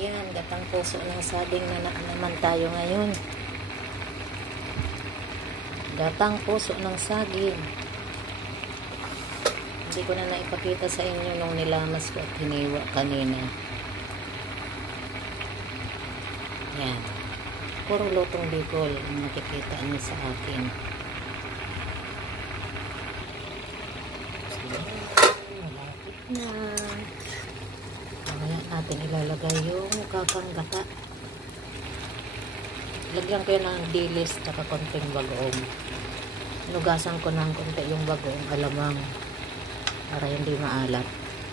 Yan, gatang puso ng saging na naman tayo ngayon. Gatang puso ng saging. Hindi ko na naipakita sa inyo nung nilamas ko at hiniwa kanina. Yan. Puro lutong Bicol ang nakikita niyo sa akin. Malapit na. Mamaya natin ilalagay yung kakanggata. Lagyan ko yun ng dilis at konting bagoong. Nugasan ko ng konti yung bagoong alamang para hindi maalat.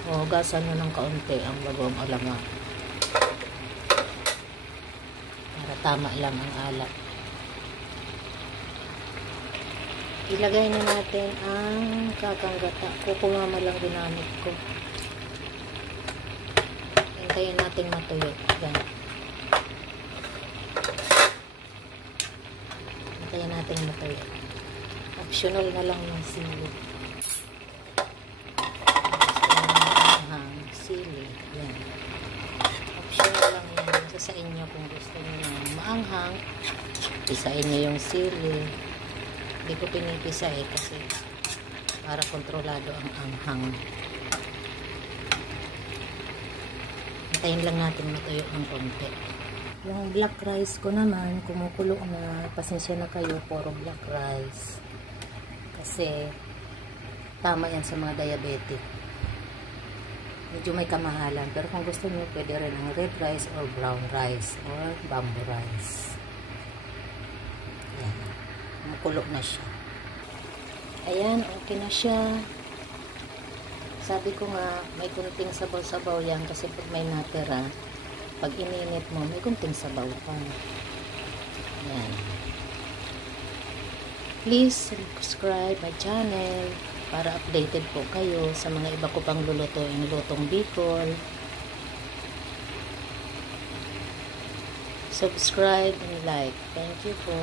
O hugasan nyo ng kaunti ang bagoong alamang para tama lang ang alat. Ilagay na natin ang kakanggata. Kukumama lang ginamit ko. Hintayin natin matuyo. Yan. Hintayin natin matuyo. Optional na lang ng sili. Sili. Yan. Optional lang yan. Basta sa inyo kung gusto nyo na maanghang. Pisain nyo yung sili. Hindi ko pinipisa kasi para kontrolado ang anghang. Hintayin lang natin matuyo ng konti. Yung black rice ko naman, kumukulo na. Pasensya na kayo, puro black rice. Kasi tama yan sa mga diabetic. Medyo may kamahalan. Pero kung gusto nyo, pwede rin ang red rice or brown rice or bamboo rice. Yan. Kumukulo na siya. Ayan, okay na siya. Sabi ko nga, may kunting sabaw-sabaw yan kasi pag may natira, pag ininit mo, may kunting sabaw pa. Yan. Please subscribe my channel para updated po kayo sa mga iba ko pang lulutuin, lutong Bicol. Subscribe and like. Thank you po.